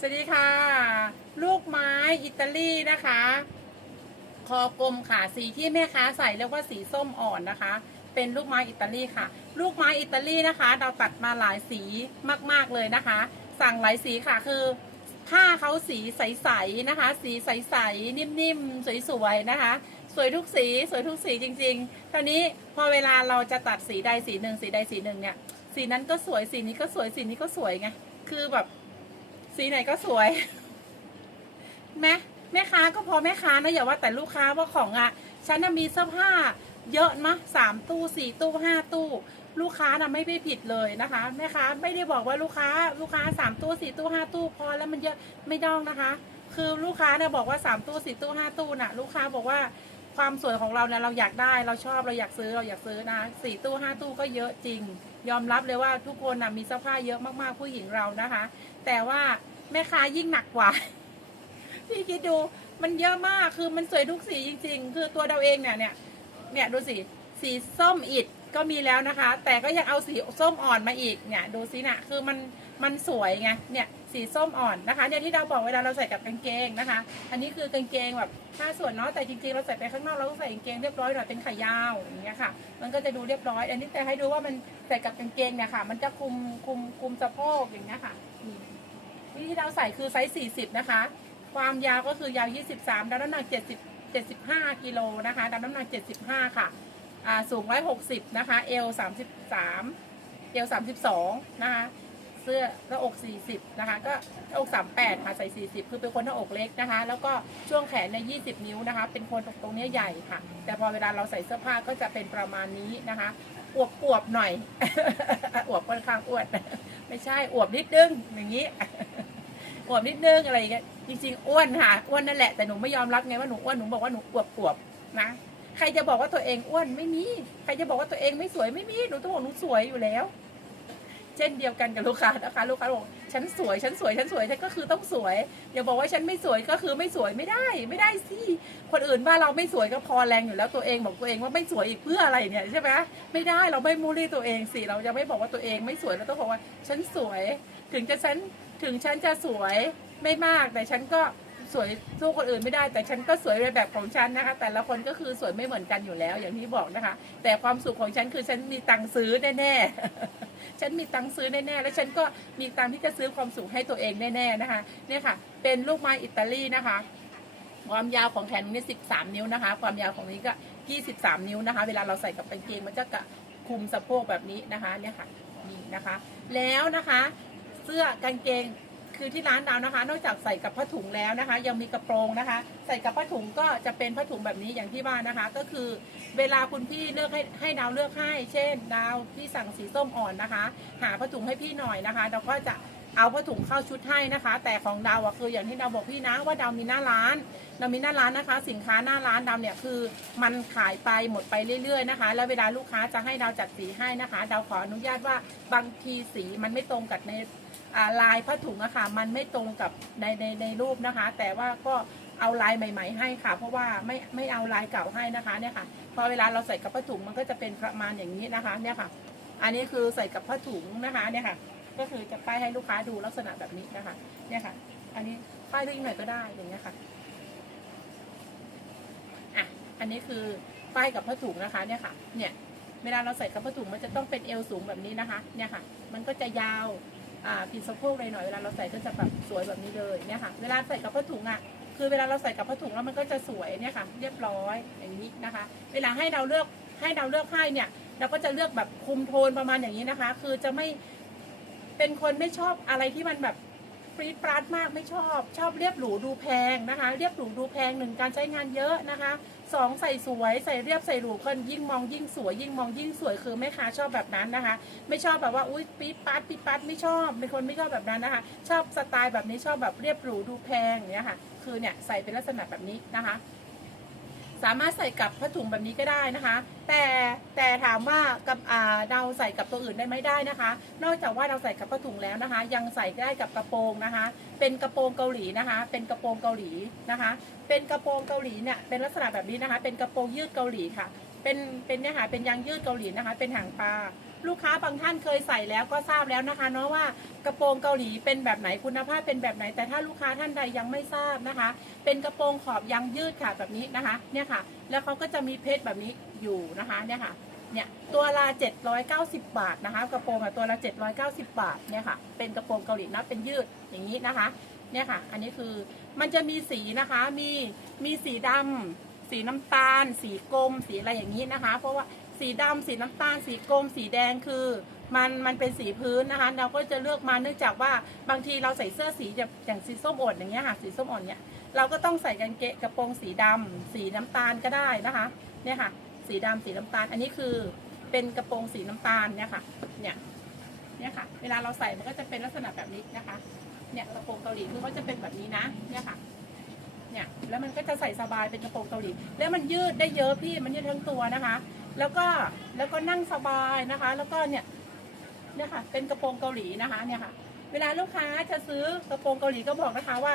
สวัสดีค่ะ ลูกไม้อิตาลีนะคะ คอกลมค่ะสีที่แม่ค้าใส่เรียกว่าสีส้มอ่อนนะคะ เป็นลูกไม้อิตาลีค่ะ ลูกไม้อิตาลีนะคะ เราตัดมาหลายสีมากๆเลยนะคะ สั่งหลายสีค่ะคือผ้าเขาสีใสๆนะคะ สีใสๆนิ่มๆสวยๆนะคะ สวยทุกสีสวยทุกสีจริงๆครานี้พอเวลาเราจะตัดสีใดสีหนึ่งสีใดสีหนึ่งเนี่ยสีนั้นก็สวยสีนี้ก็สวยสีนี้ก็สวยไงคือแบบ สีไหนก็สวยแม่แม่ค้าก็พอแม่ค้านะอย่าว่าแต่ลูกค้าว่าของอะฉันน่ะมีเสื้อผ้าเยอะมะสามตู้สี่ตู้ห้าตู้ ลูกค้าน่ะไม่ได้ผิดเลยนะคะแม่ค้าไม่ได้บอกว่าลูกค้า ลูกค้าสามตู้สี่ตู้ห้าตู้พอแล้วมันเยอะไม่ต้องนะคะ คือลูกค้าเนี่ยบอกว่าสามตู้สี่ตู้ห้าตู้น่ะ ลูกค้าบอกว่าความสวยของเราเนี่ยเราอยากได้เราชอบเราอยากซื้อเราอยากซื้อนะสี่ตู้ห้าตู้ก็เยอะจริง ยอมรับเลยว่าทุกคนนะมีเสื้อผ้าเยอะมากๆผู้หญิงเรานะคะ แต่ว่าแม่ค้ายิ่งหนักกว่า พี่คิดดูมันเยอะมากคือมันสวยทุกสีจริง ๆ คือตัวเราเองเนี่ยเนี่ยเนี่ยดูสิสีส้มอิดก็มีแล้วนะคะ แต่ก็ยังเอาสีส้มอ่อนมาอีกเนี่ยดูสินะคือมันมันสวยไงเนี่ย สีส้มอ่อนนะคะเนี่ยที่เราบอกเวลาเราใส่กับกางเกงนะคะ อันนี้คือกางเกงแบบผ้าส่วนเนาะแต่จริงๆเราใส่ไปข้างนอกเราต้องใส่กางเกงเรียบร้อยหน่อยเป็นขายาวอย่างเงี้ยค่ะ มันก็จะดูเรียบร้อย อันนี้แต่ให้ดูว่ามันใส่กับกางเกงเนี่ยค่ะ มันจะคุมคุมคุมสะโพกอย่างเงี้ยค่ะนี่ที่เราใส่คือไซส์40นะคะ ความยาวก็คือยาว23ดับน้ำหนัก70 75กิโลนะคะดับน้ำหนัก75ค่ะอ่าสูง160นะคะเอล33เอล32นะคะ เสื้อหน้าอก 40 นะคะ ก็หน้าอก 38 ค่ะ ใส่ 40 คือเป็นคนหน้าอกเล็กนะคะ แล้วก็ช่วงแขนใน 20 นิ้วนะคะ เป็นคนตรงตรงเนี้ยใหญ่ค่ะ แต่พอเวลาเราใส่เสื้อผ้าก็จะเป็นประมาณนี้นะคะ อวบอวบหน่อย อวบค่อนข้างอ้วน ไม่ใช่ อวบนิดนึง อย่างนี้ อวบนิดนึงอะไรอย่างเงี้ย จริงๆ อ้วนค่ะ อ้วนนั่นแหละ แต่หนูไม่ยอมรับไงว่าหนูอ้วน หนูบอกว่าหนูอวบอวบนะใครจะบอกว่าตัวเองอ้วนไม่มี ใครจะบอกว่าตัวเองไม่สวยไม่มี หนูต้องบอกหนูสวยอยู่แล้ว เช่นเดียวกันกับลูกค้านะคะลูกค้าบอกฉันสวยฉันสวยฉันสวยฉันก็คือต้องสวยอย่าบอกว่าฉันไม่สวยก็คือไม่สวยไม่ได้ ไม่ได้สิคนอื่นว่าเราไม่สวยก็พอแรงอยู่แล้วตัวเองบอกตัวเองว่าไม่สวยอีกเพื่ออะไรเนี่ยใช่ไหมไม่ได้เราไม่มูลี่ตัวเองสิเราจะไม่บอกว่าตัวเองไม่สวยเราต้องบอกว่าฉันสวย ถึงจะฉันถึงฉันจะสวยไม่มากแต่ฉันก็สวยสู้คนอื่นไม่ได้แต่ฉันก็สวยในแบบของฉันนะคะ แต่ละคนก็คือสวยไม่เหมือนกันอยู่แล้ว อย่างที่บอกนะคะ แต่ความสุขของฉันคือฉันมีตังค์ซื้อแน่ๆ ฉันมีตังค์ซื้อแน่ๆ แล้วฉันก็มีตังค์ที่จะซื้อความสุขให้ตัวเองแน่ๆนะคะ เนี่ยค่ะ เป็นลูกไม้อิตาลีนะคะ ความยาวของแขนนี่13 นิ้วนะคะ ความยาวของนี้ก็ 23 นิ้วนะคะ เวลาเราใส่กับกางเกงมันจะกะคุมสะโพกแบบนี้นะคะ เนี่ยค่ะ นี่นะคะ แล้วนะคะ เสื้อกางเกง คือที่ร้านดาวนะคะ นอกจากใส่กับผ้าถุงแล้วนะคะ ยังมีกระโปรงนะคะ ใส่กับผ้าถุงก็จะเป็นผ้าถุงแบบนี้อย่างที่ว่านะคะ ก็คือเวลาคุณพี่เลือกให้ให้ดาวเลือกให้ เช่น ดาวพี่สั่งสีส้มอ่อนนะคะ หาผ้าถุงให้พี่หน่อยนะคะเราก็จะ เอาผ้าถุงเข้าชุดให้นะคะ แต่ของดาวอะคืออย่างที่ดาวบอกพี่นะว่าดาวมีหน้าร้านเรามีหน้าร้านนะคะ สินค้าหน้าร้านดาวเนี่ยคือ มันขายไปหมดไปเรื่อยๆนะคะ แล้วเวลาลูกค้าจะให้ดาวจัดสีให้นะคะดาวขออนุญาตว่าบางทีสีมันไม่ตรงกับในลายผ้าถุงอะค่ะมันไม่ตรงกับในในในรูปนะคะ แต่ว่าก็เอาลายใหม่ ๆ ให้ค่ะ เพราะว่าไม่ไม่เอาลายเก่าให้นะคะเนี่ยค่ะพอเวลาเราใส่กับผ้าถุงมันก็จะเป็นประมาณอย่างนี้นะคะเนี่ยค่ะ อันนี้คือใส่กับผ้าถุงนะคะเนี่ยค่ะ ก็คือจะป้ายให้ลูกค้าดูลักษณะแบบนี้นะคะ เนี่ยค่ะ อันนี้ป้ายเล็กหน่อยก็ได้อย่างเงี้ยค่ะอะอันนี้คือป้ายกับผ้าถุงนะคะ เนี่ยค่ะ เนี่ยเวลาเราใส่กับผ้าถุงมันจะต้องเป็นเอวสูงแบบนี้นะคะ เนี่ยค่ะ มันก็จะยาวอ่าผิดสะโพกหน่อยๆเวลาเราใส่ก็จะแบบสวยแบบนี้เลยเนี่ยค่ะ เวลาใส่กับผ้าถุงอะคือเวลาเราใส่กับผ้าถุงแล้วมันก็จะสวยเนี่ยค่ะ เรียบร้อยอย่างนี้นะคะ เวลาให้เราเลือกให้เราเลือกให้เนี่ยเราก็จะเลือกแบบคุมโทนประมาณอย่างนี้นะคะ คือจะไม่ เป็นคนไม่ชอบอะไรที่มันแบบฟรีดปราดมากไม่ชอบ ชอบเรียบหรูดูแพงนะคะ เรียบหรูดูแพงหนึ่งการใช้งานเยอะนะคะสองใส่สวยใส่เรียบใส่หรูคนยิ่งมองยิ่งสวย ยิ่งมองยิ่งสวยคือแม่ค้าชอบแบบนั้นนะคะ ไม่ชอบแบบว่าอุ้ยปี๊ดปาดปี๊ดปาดไม่ชอบเป็นคนไม่ชอบแบบนั้นนะคะ ชอบสไตล์แบบนี้ชอบแบบเรียบหรูดูแพงเงี้ยค่ะคือเนี่ยใส่เป็นลักษณะแบบนี้นะคะ สามารถใส่กับผ้าถุงแบบนี้ก็ได้นะคะ แต่แต่ถามว่ากับอ่าเราใส่กับตัวอื่นได้ไหมได้นะคะ นอกจากว่าเราใส่กับผ้าถุงแล้วนะคะ ยังใส่ได้กับกระโปรงนะคะ เป็นกระโปรงเกาหลีนะคะ เป็นกระโปรงเกาหลีนะคะ เป็นกระโปรงเกาหลีเนี่ยเป็นลักษณะแบบนี้นะคะ เป็นกระโปรงยืดเกาหลีค่ะ เป็นเป็นเนี่ยค่ะเป็นยางยืดเกาหลีนะคะ เป็นหางปลาลูกค้าบางท่านเคยใส่แล้วก็ทราบแล้วนะคะ เนาะว่ากระโปรงเกาหลีเป็นแบบไหนคุณภาพเป็นแบบไหน แต่ถ้าลูกค้าท่านใดยังไม่ทราบนะคะ เป็นกระโปรงขอบยางยืดค่ะแบบนี้นะคะ เนี่ยค่ะ แล้วเขาก็จะมีเพชรแบบนี้ อยู่นะคะเนี่ยค่ะเนี่ยตัวละ 790 บาทนะคะ กระโปรงอะตัวละ 790 บาทเนี่ยค่ะ เป็นกระโปรงเกาหลีนะเป็นยืดอย่างนี้นะคะ เนี่ยค่ะ อันนี้คือมันจะมีสีนะคะ มีมีสีดำสีน้ำตาล สีกรมสีอะไรอย่างนี้นะคะ เพราะว่าสีดำสีน้ำตาล สีกรมสีแดงคือมันมันเป็นสีพื้นนะคะ เราก็จะเลือกมาเนื่องจากว่าบางทีเราใส่เสื้อสีอย่างสีส้มอ่อนอย่างเงี้ยค่ะ สีส้มอ่อนเนี้ยเราก็ต้องใส่กางเกงกระโปรงสีดำสีน้ำตาลก็ได้นะคะ เนี่ยค่ะ สีดำสีน้ำตาล อันนี้คือเป็นกระโปรงสีน้ำตาลเนี่ยค่ะ เนี่ยเนี่ยค่ะ เวลาเราใส่มันก็จะเป็นลักษณะแบบนี้นะคะ เนี่ยกระโปรงเกาหลีคือเขาจะเป็นแบบนี้นะ เนี่ยค่ะ เนี่ยแล้วมันก็จะใส่สบายเป็นกระโปรงเกาหลี แล้วมันยืดได้เยอะพี่มันยืดทั้งตัวนะคะ แล้วก็แล้วก็นั่งสบายนะคะ แล้วก็เนี่ยเนี่ยค่ะ เป็นกระโปรงเกาหลีนะคะ เนี่ยค่ะ เวลาลูกค้าจะซื้อกระโปรงเกาหลีก็บอกนะคะว่า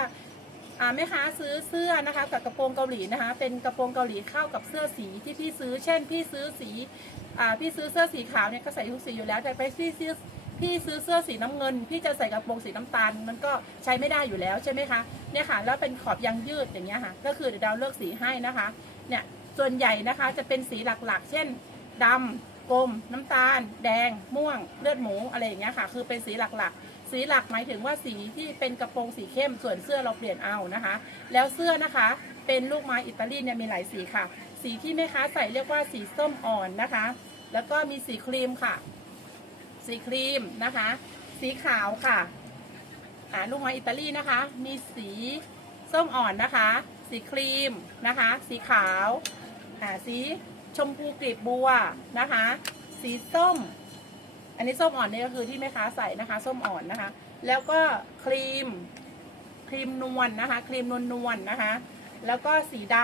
อ่าแม่ค้าซื้อเสื้อนะคะกับกระโปรงเกาหลีนะคะ เป็นกระโปรงเกาหลีเข้ากับเสื้อสีที่พี่ซื้อ เช่น พี่ซื้อสีอ่าพี่ซื้อเสื้อสีขาวเนี่ยก็ใส่ทุกสีอยู่แล้ว แต่ไปพี่ซื้อพี่ซื้อเสื้อสีน้ำเงิน พี่จะใส่กระโปรงสีน้ำตาล มันก็ใช้ไม่ได้อยู่แล้วใช่ไหมคะเนี่ยค่ะแล้วเป็นขอบยางยืดอย่างเงี้ยค่ะก็คือเดี๋ยวเราเลือกสีให้นะคะเนี่ยส่วนใหญ่นะคะจะเป็นสีหลักๆ เช่นดำกรมน้ำตาล แดง ม่วง เลือดหมูอะไรอย่างเงี้ยค่ะ คือเป็นสีหลักๆ สีหลักหมายถึงว่าสีที่เป็นกระโปรงสีเข้มส่วนเสื้อเราเปลี่ยนเอานะคะ แล้วเสื้อนะคะ เป็นลูกไม้อิตาลีเนี่ยมีหลายสีค่ะ สีที่แม่ค้าใส่เรียกว่าสีส้มอ่อนนะคะ แล้วก็มีสีครีมค่ะ สีครีมนะคะ สีขาวค่ะอ่าลูกไม้อิตาลีนะคะ มีสีส้มอ่อนนะคะ สีครีมนะคะ สีขาวอ่าสีชมพูกลีบบัวนะคะ สีส้ม อันนี้ส้มอ่อนนี่ก็คือที่แม่ค้าใส่นะคะ ส้มอ่อนนะคะ แล้วก็ครีมครีมนวลนะคะ ครีมนวลนวลๆนะคะ แล้วก็สีด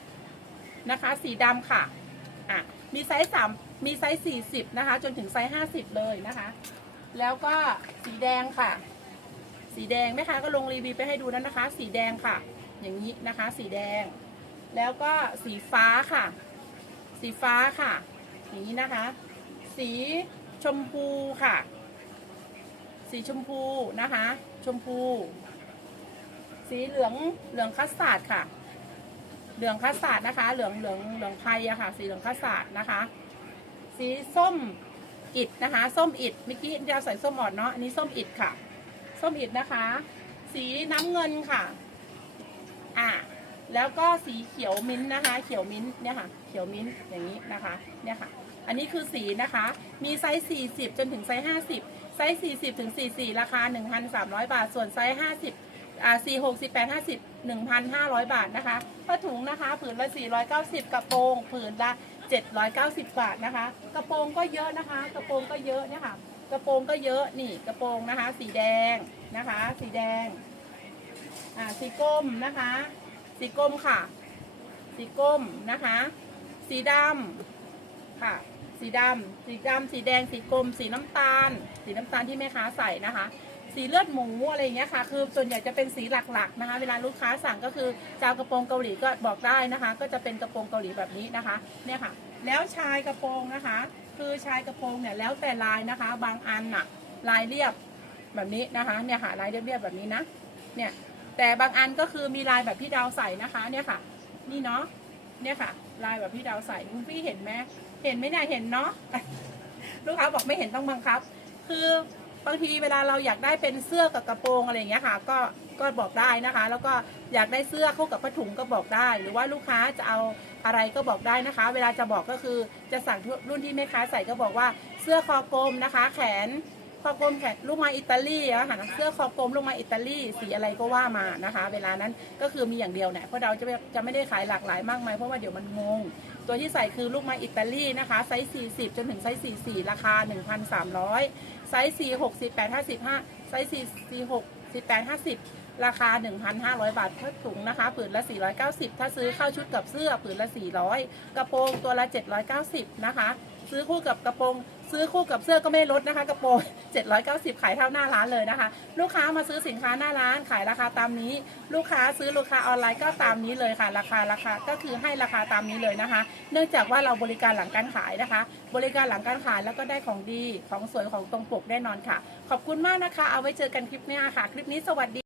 ำนะคะ สีดำค่ะอะ มีไซส์สามมีไซส์สี่สิบนะคะ จนถึงไซส์ห้าสิบเลยนะคะ แล้วก็สีแดงค่ะ สีแดงแม่ค้าก็ลงรีวิวไปให้ดูแล้วนะคะ สีแดงค่ะ อย่างนี้นะคะ สีแดง แล้วก็สีฟ้าค่ะ สีฟ้าค่ะ อย่างนี้นะคะ สี ชมพูค่ะ สีชมพูนะคะ ชมพู สีเหลืองเหลืองคัสตาร์ดค่ะ เหลืองคัสตาร์ดนะคะ เหลืองเหลืองเหลืองไทยอะค่ะ สีเหลืองคัสตาร์ดนะคะ สีส้มอิดนะคะ ส้มอิดเมื่อกี้เราใส่ส้มอ่อนเนาะอันนี้ส้มอิดค่ะ ส้มอิดนะคะ สีน้ำเงินค่ะ อ่า แล้วก็สีเขียวมิ้นนะคะ เขียวมิ้นเนี่ยค่ะ เขียวมิ้นอย่างนี้นะคะ เนี่ยค่ะ อันนี้คือสีนะคะ มีไซส์ 40 จนถึงไซส์ 50 ไซส์ 40 ถึง 44 ราคา 1,300 บาท ส่วนไซส์ 50อ่า46 18 50 1,500 บาทนะคะผ้าถุงนะคะ ผืนละ 490 กระโปรง ผืนละ 790 บาทนะคะ กระโปรงก็เยอะนะคะ กระโปรงก็เยอะเนี่ยค่ะ กระโปรงก็เยอะ นี่ กระโปรงนะคะ สีแดงนะคะ สีแดง อ่า สีก้มนะคะ สีก้มค่ะ สีก้มนะคะ สีดำค่ะ สีดำสีดำสีแดง สีกรมสีน้ำตาล สีน้ำตาลที่แม่ค้าใส่นะคะ สีเลือดหมูอะไรอย่างเงี้ยค่ะ คือส่วนใหญ่จะเป็นสีหลักๆนะคะ เวลาลูกค้าสั่งก็คือจะเอากระโปรงเกาหลีก็บอกได้นะคะ ก็จะเป็นกระโปรงเกาหลีแบบนี้นะคะ เนี่ยค่ะ แล้วชายกระโปรงนะคะ คือชายกระโปรงเนี่ยแล้วแต่ลายนะคะ บางอันน่ะลายเรียบแบบนี้นะคะ เนี่ยค่ะลายเรียบๆแบบนี้นะ เนี่ย แต่บางอันก็คือมีลายแบบพี่ดาวใส่นะคะเนี่ยค่ะ นี่เนาะเนี่ยค่ะ ลายแบบพี่ดาวใส่คุณพี่เห็นไหมเห็นไหมเนี่ยเห็นเนาะลูกค้าบอกไม่เห็นต้องบังคับ คือบางทีเวลาเราอยากได้เป็นเสื้อกับกระโปรงอะไรอย่างเงี้ยค่ะ ก็ก็บอกได้นะคะ แล้วก็อยากได้เสื้อเข้ากับผ้าถุงก็บอกได้ หรือว่าลูกค้าจะเอาอะไรก็บอกได้นะคะ เวลาจะบอกก็คือจะสั่งรุ่นที่แม่ค้าใส่ก็บอกว่าเสื้อคอกลมนะคะ แขน คอกลมแขนลูกไม้อิตาลีอะค่ะเสื้อคอกลมลูกไม้อิตาลีสีอะไรก็ว่ามานะคะ เวลานั้นก็คือมีอย่างเดียวเนี่ยเพราะเราจะจะไม่ได้ขายหลากหลายมากมายเพราะว่าเดี๋ยวมันงง ตัวที่ใส่คือลูกไม้อิตาลีนะคะไซส์40 จนถึงไซส์44 ราคา 1,300 ไซส์46 48 55 ไซส์46 48 50ราคา 1,500 บาทถ้าถุงนะคะผืนละ 490 ถ้าซื้อเข้าชุดกับเสื้อผืนละ 400 กระโปรงตัวละ 790 นะคะ ซื้อคู่กับกระโปรง ซื้อคู่กับเสื้อก็ไม่ลดนะคะ กระโปรง790 ขายเท่าหน้าร้านเลยนะคะ ลูกค้ามาซื้อสินค้าหน้าร้านขายราคาตามนี้ ลูกค้าซื้อลูกค้าออนไลน์ก็ตามนี้เลยค่ะ ราคาราคาก็คือให้ราคาตามนี้เลยนะคะ เนื่องจากว่าเราบริการหลังการขายนะคะ บริการหลังการขายแล้วก็ได้ของดีของสวยของตรงปกแน่นอนค่ะ ขอบคุณมากนะคะ เอาไว้เจอกันคลิปหน้าค่ะ คลิปนี้สวัสดี